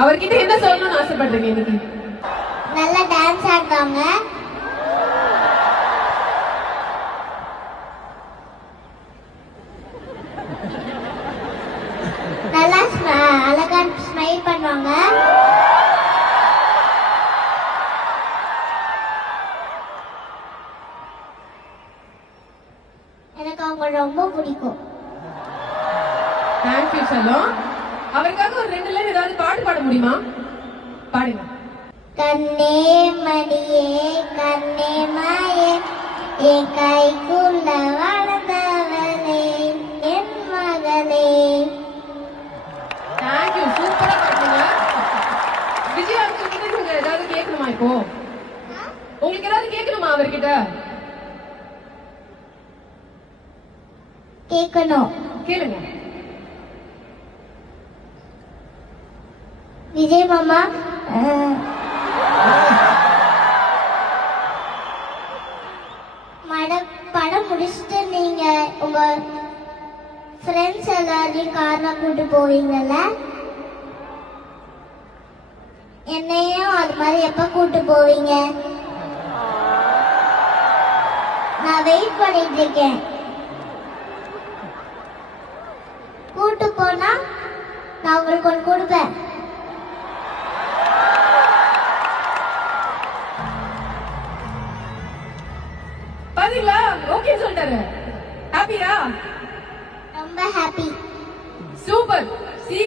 அவர்கிட்ட என்ன சொல்லணும்னு ஆசைப்படுறீங்க இன்னைக்கு? நல்லா டான்ஸ் ஆடுவாங்க. நல்லா அழகா ஸ்மைல் பண்ணுவாங்க. எனக்கு அவங்க ரொம்ப பிடிக்கும். தேங்க்யூ செல்லம். அவருக்காக ஒரு 2 லைன் ஏதாவது பாட்டு பாட முடியுமா? பாடுங்க. கண்ணே மணியே கண்ணே மாயே என் கைக்குள்ள வளர்ந்தவளே என் மகளே. தேங்க்யூ, சூப்பரா பாடுங்க. விஜய் அவர்கிட்ட நீங்க ஏதாவது கேட்கணுமா? இப்போ உங்களுக்கு ஏதாவது கேட்கணுமா அவர்கிட்ட? கேட்கணும். கேளுங்க. விஜய் மாமா, படம் முடிச்சுட்டு நீங்க உங்க ஃப்ரெண்ட்ஸ் எல்லாரையும் கார்ல கூட்டு போவீங்கல்ல, என்னையும் அது மாதிரி எப்ப கூட்டு போவீங்க? நான் வெயிட் பண்ணிட்டு இருக்கேன். கூட்டு போனா நான் உங்களுக்கு ஒன்று கொடுப்பேன். பாத்தீங்களா? ஓகே சொல்லிட்டாரு.